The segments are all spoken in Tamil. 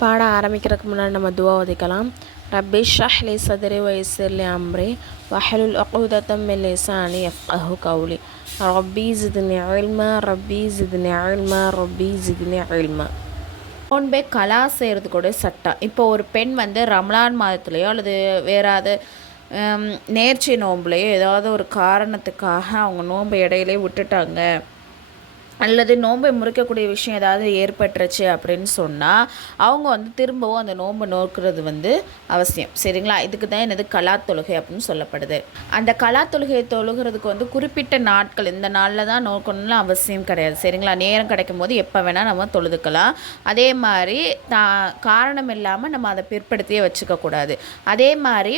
பாடம் ஆரம்பிக்கிறதுக்கு முன்னாடி நம்ம துவா ஓதிக்கலாம். ரப்பி ஷ்ரஹ் லி சத்ரி வயஸ்ஸிர் லி அம்ரி வஹ்லுல் உக்தத்தம் மின் லிசானி யஃப்கஹு கௌலி ரப்பி ஜித்னி இல்மா ரப்பி ஜித்னி இல்மா ரப்பி ஜித்னி இல்மா. நோன்பை கலா செய்கிறது கூட சட்டம். இப்போ ஒரு பெண் ரமலான் மாதத்துலேயோ அல்லது வேறாவது நேர்ச்சி நோம்புலையோ ஏதாவது ஒரு காரணத்துக்காக அவங்க நோன்பை இடையிலே விட்டுட்டாங்க அல்லது நோன்பை முறிக்கக்கூடிய விஷயம் ஏதாவது ஏற்பட்டுருச்சு அப்படின்னு சொன்னால் அவங்க திரும்பவும் அந்த நோன்பை நோக்கிறது அவசியம். சரிங்களா? இதுக்கு தான் என்னது கலா தொழுகை அப்படின்னு சொல்லப்படுது. அந்த கலா தொழுகையை தொழுகிறதுக்கு குறிப்பிட்ட நாட்கள் இந்த நாளில் தான் நோக்கணும்னு அவசியம் கிடையாது. சரிங்களா? நேரம் கிடைக்கும் போது எப்போ வேணால் நம்ம தொழுதுக்கலாம். அதே மாதிரி காரணம் இல்லாமல் நம்ம அதை பிற்படுத்தியே வச்சுக்கக்கூடாது. அதே மாதிரி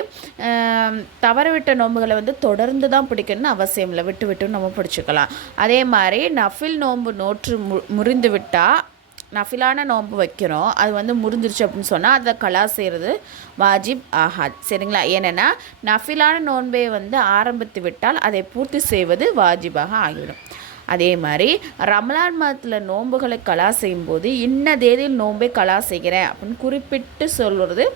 தவறவிட்ட நோன்புகளை தொடர்ந்து தான் பிடிக்கணும்னு அவசியம் இல்லை. விட்டு விட்டு நம்ம பிடிச்சிக்கலாம். அதே மாதிரி நஃபில் நோன்பு நோற்று முறிந்து விட்டால் நஃபிலான நோன்பு வைக்கிறோம், அது முறிஞ்சிருச்சு அப்படின்னு சொன்னால் அதை கலா செய்கிறது வாஜிப் ஆகாது. சரிங்களா? ஏன்னா நஃபிலான நோன்பை ஆரம்பித்து விட்டால் அதை பூர்த்தி செய்வது வாஜிபாக ஆகிவிடும். அதே மாதிரி ரமலான் மாதத்தில் நோன்புகளை கலா செய்யும்போது இன்ன தேதியில் நோன்பை கலா செய்கிறேன் அப்படின்னு குறிப்பிட்டு சொல்கிறது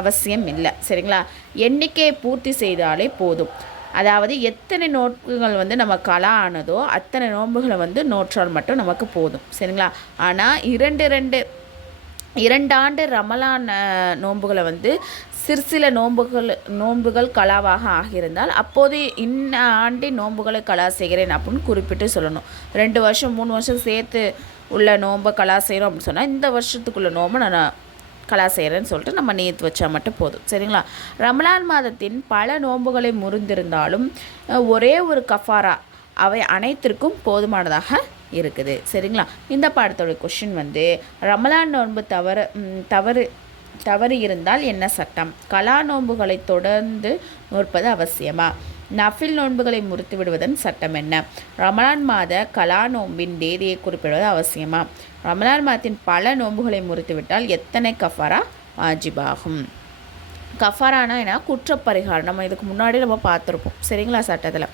அவசியம் இல்லை. சரிங்களா? எண்ணிக்கையை பூர்த்தி செய்தாலே போதும். அதாவது எத்தனை நோன்புகள் நம்ம கலா ஆனதோ அத்தனை நோன்புகளை நோற்றால் மட்டும் நமக்கு போதும். சரிங்களா? ஆனால் இரண்டு ஆண்டு ரமலான் நோன்புகளை சிற்சில நோன்புகள் கலாவாக ஆகியிருந்தால் அப்போது இன்ன ஆண்டின் நோன்புகளை கலா செய்கிறேன் அப்படின்னு குறிப்பிட்டு சொல்லணும். 2 வருஷம் 3 வருஷம் சேர்த்து உள்ள நோன்பை கலா செய்கிறோம் அப்படின்னு சொன்னால் இந்த வருஷத்துக்குள்ள நோன்பை நான் கலா செய்கிறேன்னு சொல்லிட்டு நம்ம நியத்து வச்சா மட்டும் போதும். சரிங்களா? ரமலான் மாதத்தின் பல நோன்புகளை முறிந்திருந்தாலும் ஒரே ஒரு கஃபாரா அவை அனைத்திற்கும் போதுமானதாக இருக்குது. சரிங்களா? இந்த பாடத்தோட கொஷின் ரமலான் நோன்பு தவறு இருந்தால் என்ன சட்டம்? கலா நோன்புகளை தொடர்ந்து நோற்பது அவசியமா? நஃபில் நோன்புகளை முறித்து விடுவதன் சட்டம் என்ன? ரமலான் மாத கலா நோன்பின் தேதியை குறிப்பிடுவது அவசியமா? ரமலான் மாதத்தின் பல நோன்புகளை முறித்துவிட்டால் எத்தனை கஃபாரா வாஜிபாகும்? கஃபாரானா என்ன? குற்றப்பரிகாரம். நம்ம இதுக்கு முன்னாடி பார்த்துருப்போம். சரிங்களா? சட்டத்தில்.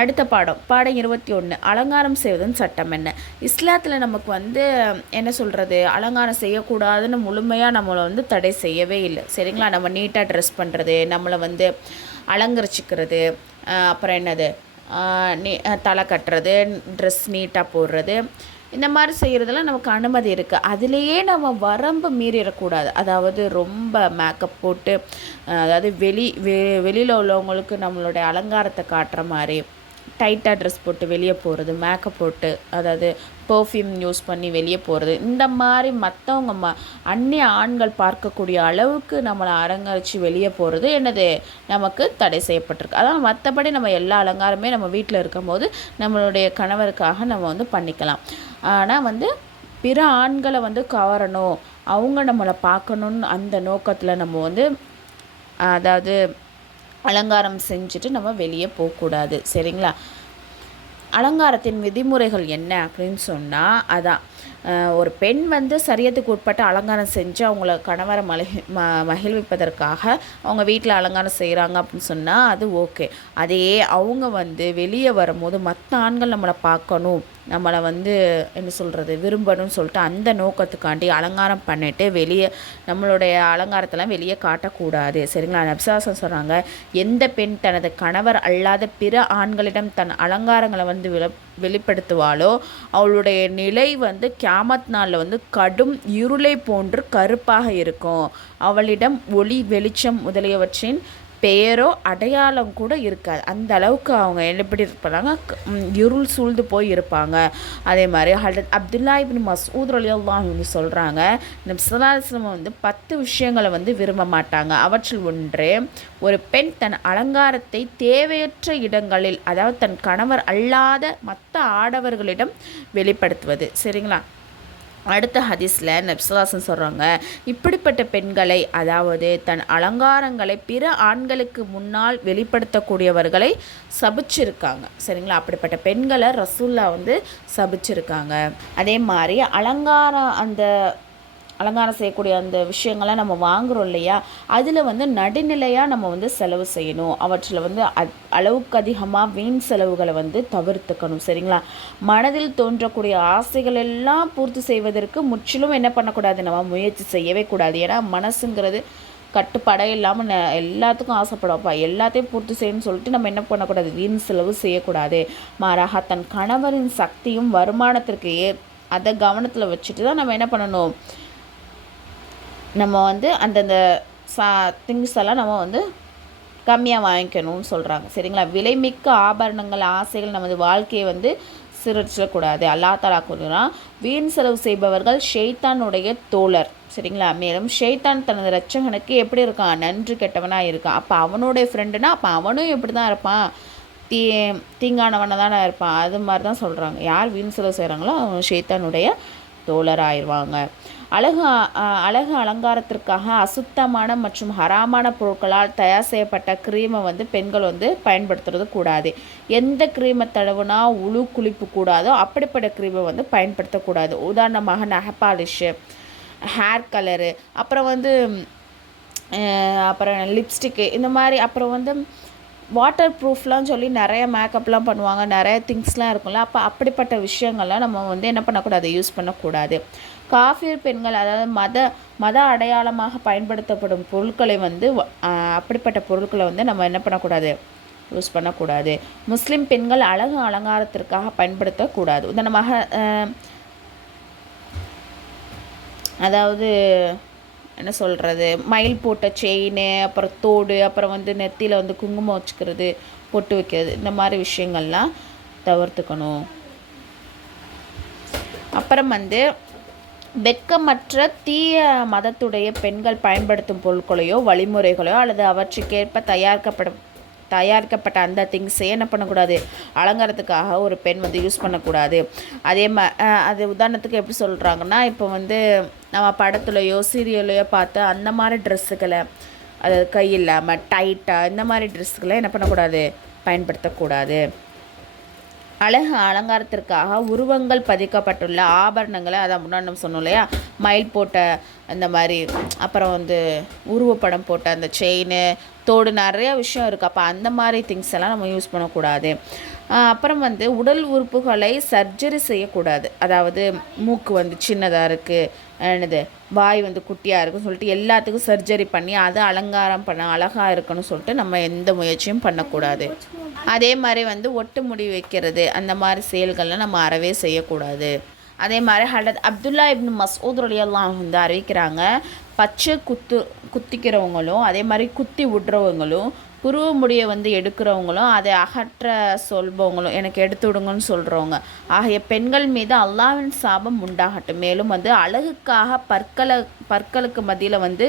அடுத்த பாடம் 21. அலங்காரம் செய்வதன் சட்டம் என்ன? இஸ்லாத்தில் நமக்கு என்ன சொல்கிறது, அலங்காரம் செய்யக்கூடாதுன்னு முழுமையாக நம்மளை தடை செய்யவே இல்லை. சரிங்களா? நம்ம நீட்டாக ட்ரெஸ் பண்ணுறது, நம்மளை அலங்கரிச்சிக்கிறது, அப்புறம் என்னது தலை கட்டுறது, ட்ரெஸ் நீட்டாக போடுறது, இந்த மாதிரி செய்கிறதுலாம் நமக்கு அனுமதி இருக்குது. அதுலேயே நம்ம வரம்பு மீறிடக்கூடாது. அதாவது ரொம்ப மேக்கப் போட்டு, அதாவது வெளியில் உள்ளவங்களுக்கு நம்மளுடைய அலங்காரத்தை காட்டுற மாதிரி டைட்டாக ட்ரெஸ் போட்டு வெளியே போகிறது, மேக்கப் போட்டு அதாவது பர்ஃப்யூம் யூஸ் பண்ணி வெளியே போகிறது, இந்த மாதிரி மற்றவங்க அந்நிய ஆண்கள் பார்க்கக்கூடிய அளவுக்கு நம்மளை அலங்கரித்து வெளியே போகிறது என்னது நமக்கு தடை செய்யப்பட்டிருக்கு. அதான் மற்றபடி நம்ம எல்லா அலங்காரமே நம்ம வீட்டில் இருக்கும் போது நம்மளுடைய கணவருக்காக நம்ம பண்ணிக்கலாம். ஆனால் பிற ஆண்களை கவரணும், அவங்க நம்மளை பார்க்கணுன்னு அந்த நோக்கத்தில் நம்ம அதாவது அலங்காரம் செஞ்சுட்டு நம்ம வெளியே போகக்கூடாது. சரிங்களா? அலங்காரத்தின் விதிமுறைகள் என்ன அப்படின்னு சொன்னால், அதான் ஒரு பெண் சரியத்துக்கு உட்பட்ட அலங்காரம் செஞ்சு அவங்கள கணவரை மகிழ்விப்பதற்காக அவங்க வீட்டில் அலங்காரம் செய்கிறாங்க அப்படின்னு சொன்னால் அது ஓகே. அதே அவங்க வெளியே வரும்போது மற்ற ஆண்கள் நம்மளை பார்க்கணும், நம்மளை என்ன சொல்கிறது விரும்பணும்னு சொல்லிட்டு அந்த நோக்கத்துக்காண்டி அலங்காரம் பண்ணிவிட்டு வெளியே நம்மளுடைய அலங்காரத்தெல்லாம் வெளியே காட்டக்கூடாது. சரிங்களா? நபிசாசம் சொல்கிறாங்க, எந்த பெண் தனது கணவர் அல்லாத பிற ஆண்களிடம் தன் அலங்காரங்களை வெளிப்படுத்துவாளோ அவளுடைய நிலை கியாமத் நாளில் கடும் இருளை போன்று கருப்பாக இருக்கும். அவளிடம் ஒளி வெளிச்சம் முதலியவற்றின் பெயரோ அடையாளம் கூட இருக்காது. அந்த அளவுக்கு அவங்க எப்படி இருப்பாங்க, இருள் சூழ்ந்து போய் இருப்பாங்க. அதே மாதிரி ஹஜ்ரத் அப்துல்லா இப்னு மஸ்ஊத் ரலியல்லாஹு அன்ஹு சொல்கிறாங்க, நபி ஸல்லல்லாஹு அலைஹி வஸல்லம் 10 விஷயங்களை விரும்ப மாட்டாங்க. அவற்றில் ஒன்று, ஒரு பெண் தன் அலங்காரத்தை தேவையற்ற இடங்களில், அதாவது தன் கணவர் அல்லாத மற்ற ஆடவர்களிடம் வெளிப்படுத்துவது. சரிங்களா? அடுத்த ஹதீஸில் நபிசுல்லாசன் சொல்கிறாங்க, இப்படிப்பட்ட பெண்களை, அதாவது தன் அலங்காரங்களை பிற ஆண்களுக்கு முன்னால் வெளிப்படுத்தக்கூடியவர்களை சபிச்சிருக்காங்க. சரிங்களா? அப்படிப்பட்ட பெண்களை ரசூல்லா சபிச்சிருக்காங்க. அதே மாதிரி அலங்காரம் அந்த அலங்காரம் செய்யக்கூடிய அந்த விஷயங்களை நம்ம வாங்குகிறோம் இல்லையா, அதில் வந்து நடுநிலையாக நம்ம வந்து செலவு செய்யணும். அவற்றில் வந்து அளவுக்கு அதிகமாக வீண் செலவுகளை வந்து தவிர்த்துக்கணும். சரிங்களா? மனதில் தோன்றக்கூடிய ஆசைகள் எல்லாம் பூர்த்தி செய்வதற்கு முற்றிலும் என்ன பண்ணக்கூடாது, நம்ம முயற்சி செய்யவே கூடாது. ஏன்னா மனசுங்கிறது கட்டுப்பாடே இல்லாமல் எல்லாத்துக்கும் ஆசைப்படும்ப்பா, எல்லாத்தையும் பூர்த்தி செய்யணும்னு சொல்லிட்டு நம்ம என்ன பண்ணக்கூடாது, வீண் செலவு செய்யக்கூடாது. மாறாக தன் கணவரின் சக்தியும் வருமானத்திற்கு அதை கவனத்தில் வச்சுட்டு தான் நம்ம என்ன பண்ணணும், நம்ம வந்து அந்தந்த திங்ஸ் எல்லாம் நம்ம வந்து கம்மியாக வாங்கிக்கணும்னு சொல்கிறாங்க. சரிங்களா? விலைமிக்க ஆபரணங்கள் ஆசைகள் நமது வாழ்க்கையை வந்து சிறச்சிடக்கூடாது. அல்லா தஆலா கூறுகிறான், வீண் செலவு செய்பவர்கள் ஷைத்தானுடைய தோழர். சரிங்களா? மேலும் ஷைத்தான் தனது இரட்சகனுக்கு எப்படி இருக்கான், நன்றி கெட்டவனாக இருக்கான். அப்போ அவனுடைய ஃப்ரெண்டுனா அப்போ அவனும் எப்படி தான் இருப்பான், தீங்கானவனை தானே இருப்பான். அது மாதிரி தான் சொல்கிறாங்க. யார் வீண் செலவு செய்கிறாங்களோ அவன் ஷைத்தானுடைய தோழராயிருவாங்க. அழகு அலங்காரத்திற்காக அசுத்தமான மற்றும் ஹராமான பொருட்களால் தயார் செய்யப்பட்ட க்ரீமை வந்து பெண்கள் வந்து பயன்படுத்துறது கூடாது. எந்த க்ரீமை தடவுனா உழு குளிப்பு கூடாதோ அப்படிப்பட்ட க்ரீமை வந்து பயன்படுத்தக்கூடாது. உதாரணமாக நகை பாலிஷு, ஹேர் கலரு, அப்புறம் வந்து அப்புறம் லிப்ஸ்டிக்கு, இந்த மாதிரி அப்புறம் வந்து வாட்டர் ப்ரூஃப்லாம் சொல்லி நிறைய மேக்கப்லாம் பண்ணுவாங்க, நிறைய திங்ஸ்லாம் இருக்கும்ல. அப்போ அப்படிப்பட்ட விஷயங்கள்லாம் நம்ம வந்து என்ன பண்ணக்கூடாது, யூஸ் பண்ணக்கூடாது. காஃபிர் பெண்கள், அதாவது மத அடையாளமாக பயன்படுத்தப்படும் பொருட்களை வந்து அப்படிப்பட்ட பொருட்களை வந்து நம்ம என்ன பண்ணக்கூடாது, யூஸ் பண்ணக்கூடாது. முஸ்லீம் பெண்கள் அழகு அலங்காரத்திற்காக பயன்படுத்தக்கூடாது. உதாரணமாக அதாவது என்ன சொல்கிறது, மயில் போட்ட செயின், அப்புறம் தோடு, அப்புறம் வந்து நெத்தியில் வந்து குங்குமம் வச்சுக்கிறது, பொட்டு வைக்கிறது, இந்த மாதிரி விஷயங்கள்லாம் தவிர்த்துக்கணும். அப்புறம் வந்து வெட்கமற்ற தீய மதத்துடைய பெண்கள் பயன்படுத்தும் பொருட்களையோ வழிமுறைகளையோ அல்லது அவற்றுக்கேற்ப தயாரிக்கப்பட்ட அந்த திங்ஸே என்ன பண்ணக்கூடாது, அலங்காரத்துக்காக ஒரு பெண் வந்து யூஸ் பண்ணக்கூடாது. அது உதாரணத்துக்கு எப்படி சொல்கிறாங்கன்னா, இப்போ வந்து நம்ம படத்துலையோ சீரியல்லையோ பார்த்து அந்த மாதிரி ட்ரெஸ்ஸுகளை, அது கை இல்லாமல் டைட்டாக இந்த மாதிரி ட்ரெஸ்ஸுகளை என்ன பண்ணக்கூடாது, பயன்படுத்தக்கூடாது. அழகு அலங்காரத்திற்காக உருவங்கள் பதிக்கப்பட்டுள்ள ஆபரணங்களை, அதான் முன்னாடி நம்ம சொன்னோம் இல்லையா, மயில் போட்ட அந்த மாதிரி, அப்புறம் வந்து உருவப்படம் போட்ட அந்த செயின், தோடு, நிறையா விஷயம் இருக்குது. அப்போ அந்த மாதிரி திங்ஸ் எல்லாம் நம்ம யூஸ் பண்ணக்கூடாது. அப்புறம் வந்து உடல் உறுப்புகளை சர்ஜரி செய்யக்கூடாது. அதாவது மூக்கு வந்து சின்னதாக இருக்குது, என்னது வாய் வந்து குட்டியாக இருக்குன்னு சொல்லிட்டு எல்லாத்துக்கும் சர்ஜரி பண்ணி அதை அலங்காரம் பண்ண அழகாக இருக்குன்னு சொல்லிட்டு நம்ம எந்த முயற்சியும் பண்ணக்கூடாது. அதே மாதிரி வந்து ஒட்டு முடி வைக்கிறது, அந்த மாதிரி செயல்கள்லாம் நம்ம அறவே செய்யக்கூடாது. அதே மாதிரி ஹஜ்ரத் அப்துல்லா இப்னு மஸ்ஊத் ரலியல்லாஹு அன்ஹு வந்து அறிவிக்கிறாங்க, பச்சை குத்திக்கிறவங்களும் அதே மாதிரி குத்தி விடுறவங்களும் புருவ முடியை வந்து எடுக்கிறவங்களும் அதை அகற்ற சொல்பவங்களும் எனக்கு எடுத்து விடுங்கன்னு சொல்கிறவங்க ஆகிய பெண்கள் மீது அல்லாஹ்வின் சாபம் உண்டாகட்டும். மேலும் வந்து அழகுக்காக பற்களுக்கு மத்தியில் வந்து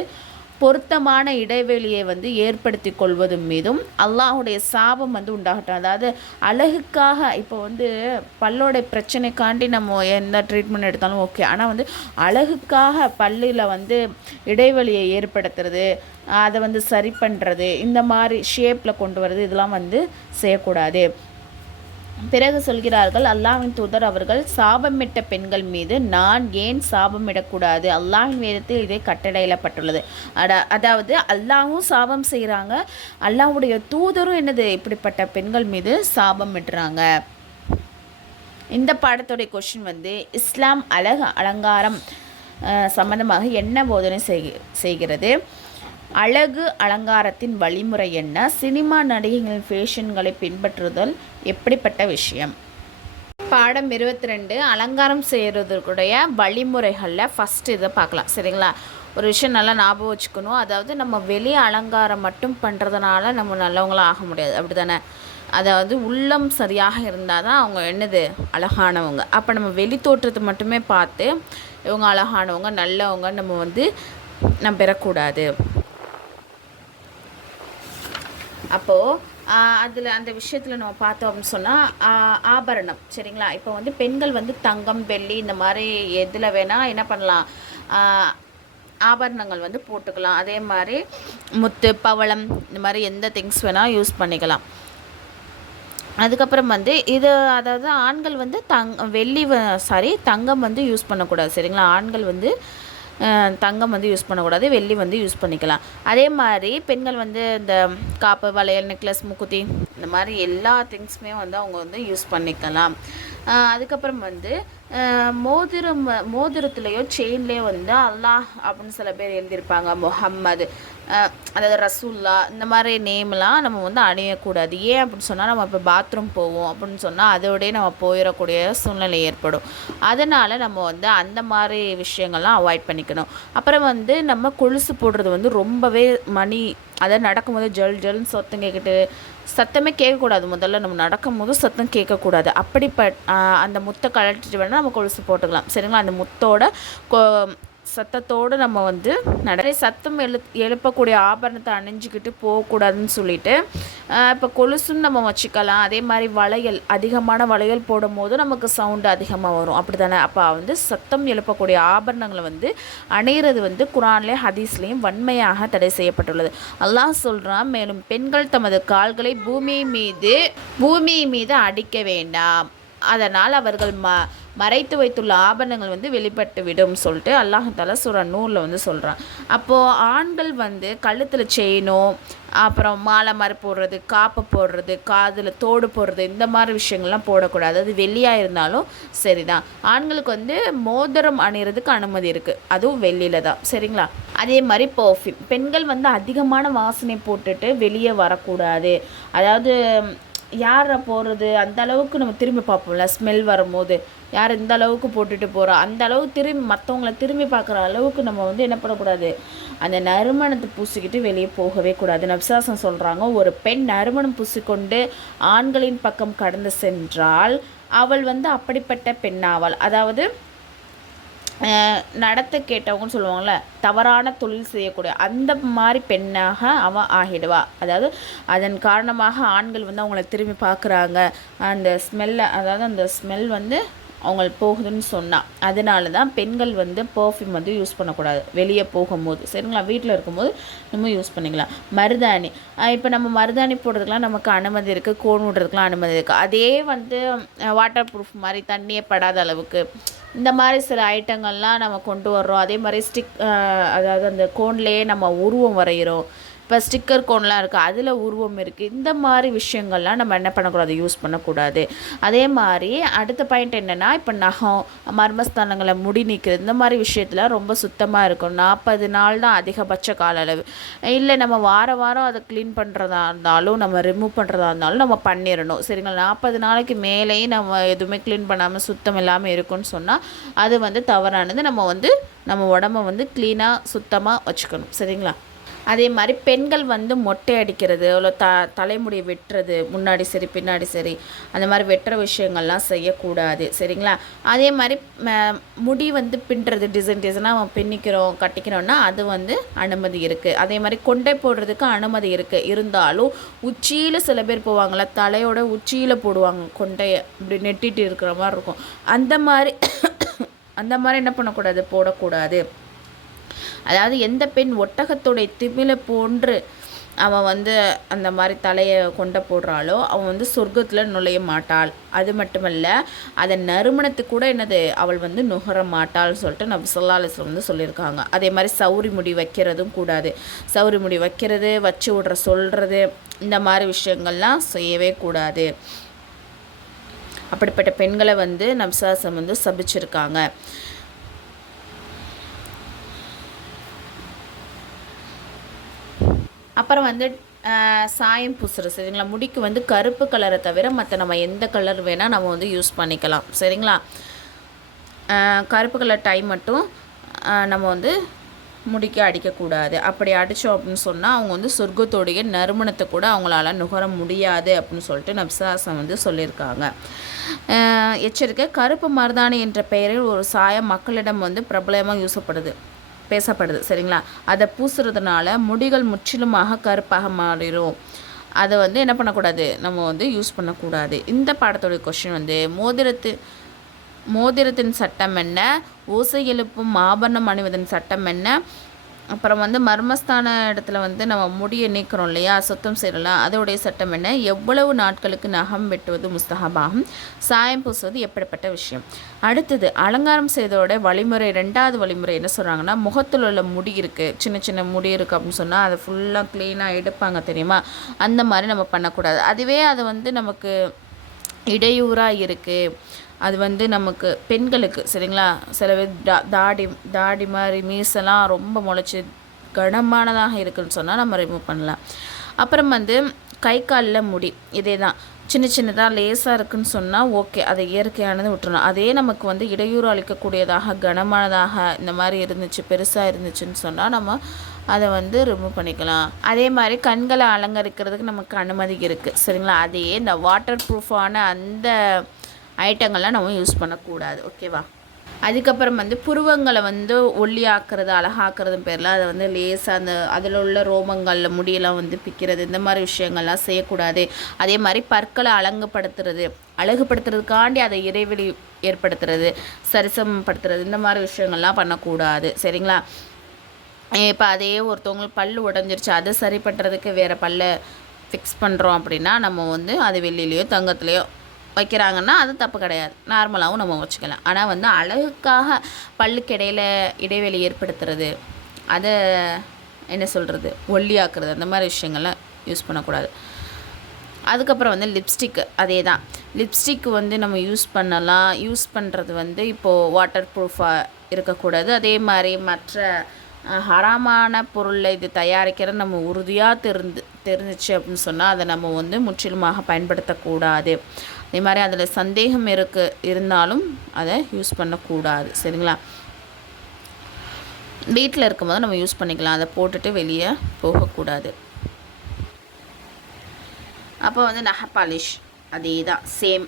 பொருத்தமான இடைவெளியை வந்து ஏற்படுத்தி கொள்வது மீதும் அல்லாஹுடைய சாபம் வந்து உண்டாகட்டும். அதாவது அழகுக்காக இப்போ வந்து பல்லோடைய பிரச்சனைக்காண்டி நம்ம எந்த ட்ரீட்மெண்ட் எடுத்தாலும் ஓகே, ஆனால் வந்து அழகுக்காக பல்லில் வந்து இடைவெளியை ஏற்படுத்துறது, அதை வந்து சரி பண்ணுறது, இந்த மாதிரி ஷேப்பில் கொண்டு வர்றது, இதெல்லாம் வந்து செய்யக்கூடாது. பிறகு சொல்கிறார்கள், அல்லாஹ்வின் தூதர் அவர்கள் சாபமிட்ட பெண்கள் மீது நான் ஏன் சாபமிடக்கூடாது, அல்லாஹ்வின் வேதத்தில் இதை கட்டளையிடப்பட்டுள்ளது. அதாவது அல்லாஹ்வும் சாபம் செய்கிறாங்க, அல்லாஹ்வுடைய தூதரும் என்னது இப்படிப்பட்ட பெண்கள் மீது சாபம் இடுறாங்க. இந்த பாடத்துடைய கொஸ்டின் வந்து இஸ்லாம் அழகு அலங்காரம் சம்பந்தமாக என்ன போதனை செய்கிறது, அழகு அலங்காரத்தின் வழிமுறை என்ன, சினிமா நடிகைகளின் ஃபேஷன்களை பின்பற்றுதல் எப்படிப்பட்ட விஷயம். பாடம் 22 அலங்காரம் செய்கிறதுடைய வழிமுறைகளில் ஃபஸ்ட்டு இதை பார்க்கலாம். சரிங்களா? ஒரு விஷயம் நல்லா ஞாபகம் வச்சுக்கணும். அதாவது நம்ம வெளி அலங்காரம் மட்டும் பண்ணுறதுனால நம்ம நல்லவங்களாக ஆக முடியாது, அப்படி தானே? அதாவது உள்ளம் சரியாக இருந்தால் தான் அவங்க என்னது அழகானவங்க. அப்போ நம்ம வெளி தோற்றத்தை மட்டுமே பார்த்து இவங்க அழகானவங்க நல்லவங்க நம்ம வந்து நம்ம பெறக்கூடாது. அப்போது அதில் அந்த விஷயத்தில் நம்ம பார்த்தோம் அப்படின்னு சொன்னால் ஆபரணம். சரிங்களா? இப்போ வந்து பெண்கள் வந்து தங்கம் வெள்ளி இந்த மாதிரி எதில் வேணால் என்ன பண்ணலாம், ஆபரணங்கள் வந்து போட்டுக்கலாம். அதே மாதிரி முத்து பவளம் இந்த மாதிரி எந்த திங்ஸ் வேணால் யூஸ் பண்ணிக்கலாம். அதுக்கப்புறம் வந்து இது அதாவது ஆண்கள் வந்து வெள்ளி தங்கம் வந்து யூஸ் பண்ணக்கூடாது. சரிங்களா? ஆண்கள் வந்து தங்கம் வந்து யூஸ் பண்ணக்கூடாது, வெள்ளி வந்து யூஸ் பண்ணிக்கலாம். அதே மாதிரி பெண்கள் வந்து இந்த காப்பு, வளையல், நெக்லஸ், மூக்குத்தி இந்த மாதிரி எல்லா திங்ஸுமே வந்து அவங்க வந்து யூஸ் பண்ணிக்கலாம். அதுக்கப்புறம் வந்து மோதிரத்துலேயோ செயின்லேயோ வந்து அல்லாஹ் அப்படின்னு சில பேர் எழுதியிருப்பாங்க, முஹம்மது, அதாவது ரசூல்லா, இந்த மாதிரி நேம்லாம் நம்ம வந்து அணியக்கூடாது. ஏன் அப்படின்னு சொன்னால், நம்ம இப்போ பாத்ரூம் போவோம் அப்படின்னு சொன்னால் அதோடய நம்ம போயிடக்கூடிய சூழ்நிலை ஏற்படும். அதனால் நம்ம வந்து அந்த மாதிரி விஷயங்கள்லாம் அவாய்ட் பண்ணிக்கணும். அப்புறம் வந்து நம்ம கொலுசு போடுறது வந்து ரொம்பவே அதாவது நடக்கும்போது ஜல் ஜல்னு சத்தம் கேட்குது, சத்தமே கேட்கக்கூடாது. முதல்ல நம்ம நடக்கும்போது சத்தம் கேட்கக்கூடாது. அந்த முத்தை கழட்டிட்டு வேணால் நம்ம கொலுசு போட்டுக்கலாம், சரிங்களா. அந்த முத்தோட சத்தத்தோடு நம்ம வந்து நிறைய சத்தம் எழுப்பக்கூடிய ஆபரணத்தை அணிஞ்சிக்கிட்டு போகக்கூடாதுன்னு சொல்லிட்டு இப்போ கொலுசுன்னு நம்ம வச்சுக்கலாம். அதே மாதிரி வளையல், அதிகமான வளையல் போடும் போது நமக்கு சவுண்டு அதிகமாக வரும், அப்படி தானே. அப்போ வந்து சத்தம் எழுப்பக்கூடிய ஆபரணங்களை வந்து அணிகிறது வந்து குரான்லேயும் ஹதீஸ்லேயும் வன்மையாக தடை செய்யப்பட்டுள்ளது. அல்லாஹ் சொல்கிறான், மேலும் பெண்கள் தமது கால்களை பூமி மீது அடிக்க வேண்டாம், அதனால் அவர்கள் மறைத்து வைத்துள்ள ஆபரணங்கள் வந்து வெளிப்பட்டு விடும் சொல்லிட்டு அல்லாஹால சூரா நூரில் வந்து சொல்கிறான். அப்போது ஆண்கள் வந்து கழுத்தில் செயினோ, அப்புறம் மாலை மாதிரி போடுறது, காப்பு போடுறது, காதில் தோடு போடுறது, இந்த மாதிரி விஷயங்கள்லாம் போடக்கூடாது. அது வெள்ளியாக இருந்தாலும் சரிதான். ஆண்களுக்கு வந்து மோதிரம் அணிகிறதுக்கு அனுமதி இருக்குது, அதுவும் வெள்ளியில் தான், சரிங்களா. அதே மாதிரி பர்ஃப்யூம், பெண்கள் வந்து அதிகமான வாசனை போட்டுட்டு வெளியே வரக்கூடாது. அதாவது யாரை போகிறது அந்த அளவுக்கு நம்ம திரும்பி பார்ப்போம்ல, ஸ்மெல் வரும்போது யார் இந்த அளவுக்கு போட்டுட்டு போகிறோம், அந்த அளவுக்கு திரும்பி மற்றவங்கள திரும்பி பார்க்குற அளவுக்கு நம்ம வந்து என்ன பண்ணக்கூடாது, அந்த நறுமணத்தை பூசிக்கிட்டு வெளியே போகவே கூடாது. நபிசாசம் சொல்கிறாங்க, ஒரு பெண் நறுமணம் பூசிக்கொண்டு ஆண்களின் பக்கம் கடந்து சென்றால் அவள் வந்து அப்படிப்பட்ட பெண்ணாவாள். அதாவது நடத்த கேட்டவங்கன்னு சொல்லுவாங்கள்ல, தவறான தொழில் செய்யக்கூடிய அந்த மாதிரி பெண்ணாக அவன் ஆகிடுவா. அதாவது அதன் காரணமாக ஆண்கள் வந்து அவங்கள திரும்பி பார்க்குறாங்க, அந்த ஸ்மெல் வந்து அவங்களுக்கு போகுதுன்னு சொன்னால், அதனால தான் பெண்கள் வந்து பர்ஃப்யூம் வந்து யூஸ் பண்ணக்கூடாது வெளியே போகும்போது, சரிங்களா. வீட்டில் இருக்கும்போது நம்ம யூஸ் பண்ணிக்கலாம். மருதாணி, இப்போ நம்ம மருதாணி போடுறதுக்கெலாம் நமக்கு அனுமதி இருக்குது, கோன் விடுறதுக்கெலாம் அனுமதி இருக்குது. அதே வந்து வாட்டர் ப்ரூஃப் மாதிரி தண்ணியே படாத அளவுக்கு இந்த மாதிரி சில ஐட்டங்கள்லாம் நம்ம கொண்டு வர்றோம். அதே மாதிரி அதாவது அந்த கோன்லேயே நம்ம உருவம் வரைகிறோம். இப்போ ஸ்டிக்கர் கோன்லாம் இருக்குது, அதில் உருவம் இருக்குது. இந்த மாதிரி விஷயங்கள்லாம் நம்ம என்ன பண்ணக்கூடாது, யூஸ் பண்ணக்கூடாது. அதே மாதிரி அடுத்த பாயிண்ட் என்னென்னா, இப்போ நகம், மர்மஸ்தானங்களை முடி நீக்கிறது, இந்த மாதிரி விஷயத்தில் ரொம்ப சுத்தமாக இருக்கும். 40 நாள் தான் அதிகபட்ச கால அளவு. இல்லை நம்ம வாரம் அதை க்ளீன் பண்ணுறதா இருந்தாலும், நம்ம ரிமூவ் பண்ணுறதா இருந்தாலும் நம்ம பண்ணிடணும், சரிங்களா. 40 நாளைக்கு மேலேயும் நம்ம எதுவுமே க்ளீன் பண்ணாமல் சுத்தம் இல்லாமல் இருக்குன்னு சொன்னால் அது வந்து தவறானது. நம்ம உடம்பை வந்து க்ளீனாக சுத்தமாக வச்சுக்கணும், சரிங்களா. அதே மாதிரி பெண்கள் வந்து மொட்டை அடிக்கிறது, அவ்வளோ தலைமுடியை வெட்டுறது, முன்னாடி சரி பின்னாடி சரி, அந்த மாதிரி வெட்டுற விஷயங்கள்லாம் செய்யக்கூடாது, சரிங்களா. அதே மாதிரி முடி வந்து பின்னுறது, டிசைனாக பின்னிக்கிறோம் கட்டிக்கிறோன்னா அது வந்து அனுமதி இருக்குது. அதே மாதிரி கொண்டை போடுறதுக்கு அனுமதி இருக்குது. இருந்தாலும் உச்சியில் சில பேர் போவாங்களா, தலையோட உச்சியில் போடுவாங்க கொண்டையை, இப்படி நெட்டிட்டு இருக்கிற மாதிரி இருக்கும். அந்த மாதிரி என்ன பண்ணக்கூடாது, போடக்கூடாது. அதாவது எந்த பெண் ஒட்டகத்துடைய திமிலை போன்று அவன் வந்து அந்த மாதிரி தலையை கொண்ட போடுறாளோ அவன் வந்து சொர்க்கத்தில் நுழைய மாட்டாள். அது மட்டுமல்ல, அதன் நறுமணத்துக்கு கூட அவள் வந்து நுகர மாட்டாள்னு சொல்லிட்டு நபி ஸல்லல்லாஹு அலைஹி வஸல்லம் வந்து சொல்லியிருக்காங்க. அதே மாதிரி சௌரி முடி வைக்கிறதும் கூடாது. சௌரி முடி வைக்கிறது, வச்சு விட்ற சொல்கிறது, இந்த மாதிரி விஷயங்கள்லாம் செய்யவே கூடாது. அப்படிப்பட்ட பெண்களை வந்து நபி ஸல்லல்லாஹு அலைஹி வஸல்லம் வந்து சபிச்சிருக்காங்க. அப்புறம் வந்து சாயம் பூசுறது, சரிங்களா. முடிக்கு வந்து கருப்பு கலரை தவிர மற்ற நம்ம எந்த கலர் வேணால் நம்ம வந்து யூஸ் பண்ணிக்கலாம், சரிங்களா. கருப்பு கலர் டை மட்டும் நம்ம வந்து முடிக்க அடிக்கக்கூடாது. அப்படி அடித்தோம் அப்படின்னு சொன்னால் அவங்க வந்து சொர்க்கத்தோடைய நறுமணத்தை கூட அவங்களால நுகர முடியாது அப்படின்னு சொல்லிட்டு நபிசாசம் வந்து சொல்லியிருக்காங்க. எச்சரிக்கை, கருப்பு மருதாணி என்ற பெயரில் ஒரு சாயம் மக்களிடம் வந்து பிரபலமாக பேசப்படுது, சரிங்களா. அதை பூசுறதுனால முடிகள் முற்றிலுமாக கருப்பாக மாறிடும். அதை வந்து என்ன பண்ணக்கூடாது, நம்ம வந்து யூஸ் பண்ணக்கூடாது. இந்த பாடத்தோடைய கொஸ்டின் வந்து மோதிரத்தின் சட்டம் என்ன, ஓசை எழுப்பும் ஆபரணம் அணிவதன் சட்டம் என்ன, அப்புறம் வந்து மர்மஸ்தான இடத்துல வந்து நம்ம முடியை நீக்கிறோம் இல்லையா, சுத்தம் செய்யலாம். அதோடைய சட்டம் என்ன? எவ்வளவு நாட்களுக்கு நகம் வெட்டுவது முஸ்தஹபாகும்? சாயம் பூசுவது எப்படிப்பட்ட விஷயம்? அடுத்தது அலங்காரம் செய்தோட வழிமுறை. 2வது வழிமுறை என்ன சொல்கிறாங்கன்னா, முகத்தில் உள்ள முடி இருக்குது, சின்ன சின்ன முடி இருக்குது அப்படின்னு சொன்னால் அதை ஃபுல்லாக க்ளீனாக எடுப்பாங்க தெரியுமா, அந்த மாதிரி நம்ம பண்ணக்கூடாது. அதுவே அது வந்து நமக்கு இடையூறாக இருக்குது, அது வந்து நமக்கு பெண்களுக்கு சரிங்களா, சில பேர் தாடி மாதிரி மீசெல்லாம் ரொம்ப முளைச்சி கனமானதாக இருக்குதுன்னு சொன்னால் நம்ம ரிமூவ் பண்ணலாம். அப்புறம் வந்து கை காலில் முடி இதே தான் சின்ன சின்னதாக லேசாக இருக்குதுன்னு சொன்னால் ஓகே, அதை இயற்கையானது விட்டுறணும். அதே நமக்கு வந்து இடையூறு அளிக்கக்கூடியதாக கனமானதாக இந்த மாதிரி இருந்துச்சு, பெருசாக இருந்துச்சுன்னு சொன்னால் நம்ம அதை வந்து ரிமூவ் பண்ணிக்கலாம். அதே மாதிரி கண்களை அலங்கரிக்கிறதுக்கு நமக்கு அனுமதி இருக்குது சரிங்களா. அதையே இந்த வாட்டர் ப்ரூஃபான அந்த ஐட்டங்கள்லாம் நம்ம யூஸ் பண்ணக்கூடாது, ஓகேவா. அதுக்கப்புறம் வந்து புருவங்களை வந்து ஒல்லியாக்குறது அழகாக்குறது பேரில் அதை வந்து லேசாக அந்த அதில் உள்ள ரோமங்களில் முடியெல்லாம் வந்து பிக்கிறது, இந்த மாதிரி விஷயங்கள்லாம் செய்யக்கூடாது. அதே மாதிரி பற்களை அழகுபடுத்துறதுக்காண்டி அதை இடைவெளி ஏற்படுத்துறது, சரிசமப்படுத்துறது, இந்த மாதிரி விஷயங்கள்லாம் பண்ணக்கூடாது சரிங்களா. இப்போ அதே ஒருத்தவங்களுக்கு பல் உடஞ்சிருச்சு, அதை சரி பண்ணுறதுக்கு வேறு பல்லை ஃபிக்ஸ் பண்ணுறோம் அப்படின்னா நம்ம வந்து அது வெள்ளிலையோ தங்கத்துலேயோ வைக்கிறாங்கன்னா அது தப்பு கிடையாது, நார்மலாகவும் நம்ம வச்சுக்கலாம். ஆனால் வந்து அழகுக்காக பல்லுக்கு இடைவெளி ஏற்படுத்துறது, அதை என்ன சொல்கிறது ஒல்லியாக்குறது, அந்த மாதிரி விஷயங்கள்லாம் யூஸ் பண்ணக்கூடாது. அதுக்கப்புறம் வந்து லிப்ஸ்டிக்கு அதே தான். லிப்ஸ்டிக் வந்து நம்ம யூஸ் பண்ணுறது வந்து இப்போது வாட்டர் ப்ரூஃபாக இருக்கக்கூடாது. அதே மாதிரி மற்ற ஹராமான பொருளில் இது தயாரிக்கிற நம்ம உறுதியாக தெரிஞ்சிச்சு அப்படின்னு சொன்னால் அதை நம்ம வந்து முற்றிலுமாக பயன்படுத்தக்கூடாது. அதே மாதிரி அதில் சந்தேகம் இருந்தாலும் அதை யூஸ் பண்ணக்கூடாது சரிங்களா. வீட்டில் இருக்கும்போது நம்ம யூஸ் பண்ணிக்கலாம், அதை போட்டுட்டு வெளியே போகக்கூடாது. அப்போ வந்து நகை பாலிஷ் அதே தான் சேம்.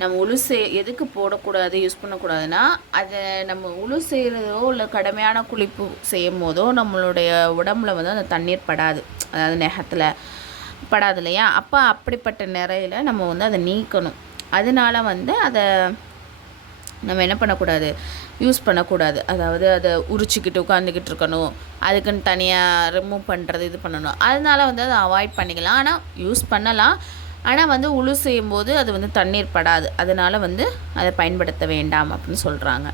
நம்ம எதுக்கு போடக்கூடாது யூஸ் பண்ணக்கூடாதுன்னா, அதை நம்ம செய்கிறதோ இல்லை கடுமையான குளிப்பு செய்யும் போதோ நம்மளுடைய உடம்புல வந்து அந்த தண்ணீர் படாது, அதாவது நெகத்தில் படாது இல்லையா. அப்போ அப்படிப்பட்ட நிறையில் நம்ம வந்து அதை நீக்கணும். அதனால வந்து அதை நம்ம என்ன பண்ணக்கூடாது, யூஸ் பண்ணக்கூடாது. அதாவது அதை உரிச்சிக்கிட்டு உட்காந்துக்கிட்டு இருக்கணும், அதுக்குன்னு தனியாக ரிமூவ் பண்ணுறது இது பண்ணணும். அதனால வந்து அதை அவாய்ட் பண்ணிக்கலாம். ஆனால் யூஸ் பண்ணலாம், ஆனால் வந்து செய்யும்போது அது வந்து தண்ணீர் படாது, அதனால் வந்து அதை பயன்படுத்த வேண்டாம் அப்படின்னு சொல்கிறாங்க.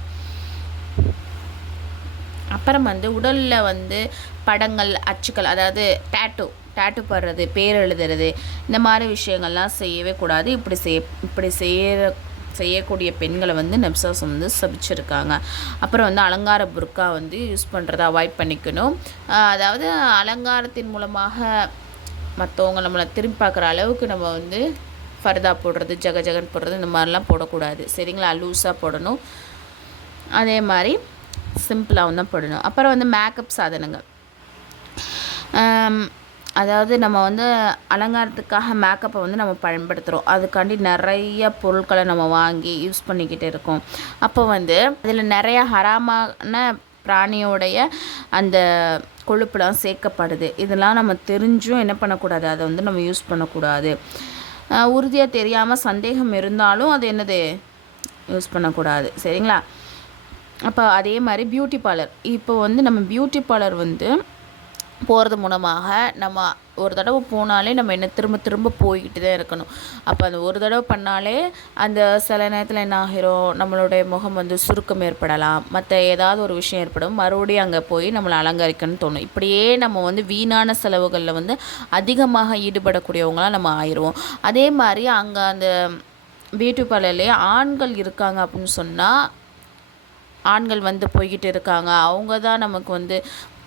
அப்புறம் வந்து உடலில் வந்து படங்கள் அச்சுக்கள், அதாவது டேட்டு போடுறது, பேர் எழுதுறது, இந்த மாதிரி விஷயங்கள்லாம் செய்யவே கூடாது. இப்படி செய்யக்கூடிய பெண்களை வந்து நபிசாஸ் வந்து சபிச்சிருக்காங்க. அப்புறம் வந்து அலங்கார புர்கா வந்து யூஸ் பண்ணுறதை அவாய்ட் பண்ணிக்கணும். அதாவது அலங்காரத்தின் மூலமாக மற்றவங்க நம்மளை திரும்பி பார்க்குற அளவுக்கு நம்ம வந்து ஃபர்தா போடுறது, ஜகன் போடுறது, இந்த மாதிரிலாம் போடக்கூடாது சரிங்களா. லூஸாக போடணும், அதே மாதிரி சிம்பிளாகவும் தான் போடணும். அப்புறம் வந்து மேக்கப் சாதனங்கள், அதாவது நம்ம வந்து அலங்காரத்துக்காக மேக்கப்பை வந்து நம்ம பயன்படுத்துகிறோம், அதுக்காண்டி நிறைய பொருட்களை நம்ம வாங்கி யூஸ் பண்ணிக்கிட்டு இருக்கோம். அப்போ வந்து அதில் நிறைய ஹராமான பிராணியோடைய அந்த கொழுப்புலாம் சேர்க்கப்படுது. இதெல்லாம் நம்ம தெரிஞ்சும் என்ன பண்ணக்கூடாது, அதை வந்து நம்ம யூஸ் பண்ணக்கூடாது. உறுதியாக தெரியாமல் சந்தேகம் இருந்தாலும் அது என்னது யூஸ் பண்ணக்கூடாது சரிங்களா. அப்போ அதே மாதிரி பியூட்டி பார்லர், இப்போ வந்து நம்ம பியூட்டி பார்லர் வந்து போகிறது மூலமாக நம்ம ஒரு தடவை போனாலே நம்ம என்ன திரும்ப போய்கிட்டு தான் இருக்கணும். அப்போ அந்த ஒரு தடவை பண்ணாலே அந்த சில நேரத்தில் என்ன ஆகிரும், நம்மளுடைய முகம் வந்து சுருக்கம் ஏற்படலாம், மற்ற ஏதாவது ஒரு விஷயம் ஏற்படும், மறுபடியும் அங்கே போய் நம்மளை அலங்கரிக்கணும்னு தோணும். இப்படியே நம்ம வந்து வீணான செலவுகளில் வந்து அதிகமாக ஈடுபடக்கூடியவங்களாம் நம்ம ஆயிடுவோம். அதே மாதிரி அங்கே அந்த பியூட்டி பார்லர்லேயே ஆண்கள் இருக்காங்க அப்படின்னு சொன்னால், ஆண்கள் வந்து போய்கிட்டு இருக்காங்க, அவங்க தான் நமக்கு வந்து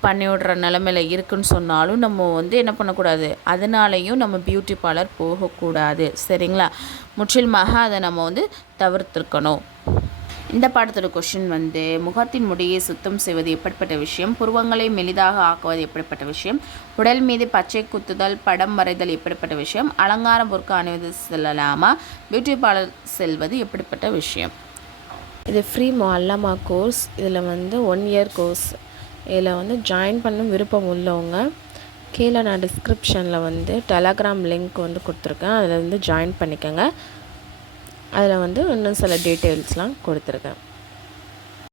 பண்ணி விடுற நிலமையில் இருக்குன்னு சொன்னாலும் நம்ம வந்து என்ன பண்ணக்கூடாது, அதனாலையும் நம்ம பியூட்டி பார்லர் போகக்கூடாது சரிங்களா. முற்றிலுமாக அதை நம்ம வந்து தவிர்த்திருக்கணும். இந்த பாடத்தோட கொஷின் வந்து முகத்தின் முடியை சுத்தம் செய்வது எப்படிப்பட்ட விஷயம், புருவங்களை மெலிதாக ஆக்குவது எப்படிப்பட்ட விஷயம், உடல் மீது பச்சை குத்துதல் படம் வரைதல் எப்படிப்பட்ட விஷயம், அலங்கார பொருட்கள் அணிவது செல்லலாமா, பியூட்டி பார்லர் செல்வது எப்படிப்பட்ட விஷயம். இது ஃப்ரீ முஅல்லமா கோர்ஸ். இதில் வந்து 1 இயர் கோர்ஸ். இதில் வந்து ஜாயின் பண்ண விருப்பம் உள்ளவங்க கீழே நான் டிஸ்கிரிப்ஷனில் வந்து டெலகிராம் லிங்க் வந்து கொடுத்துருக்கேன், அதில் வந்து ஜாயின் பண்ணிக்கோங்க. அதில் வந்து இன்னும் சில டீட்டெயில்ஸ்லாம் கொடுத்துருக்கேன்.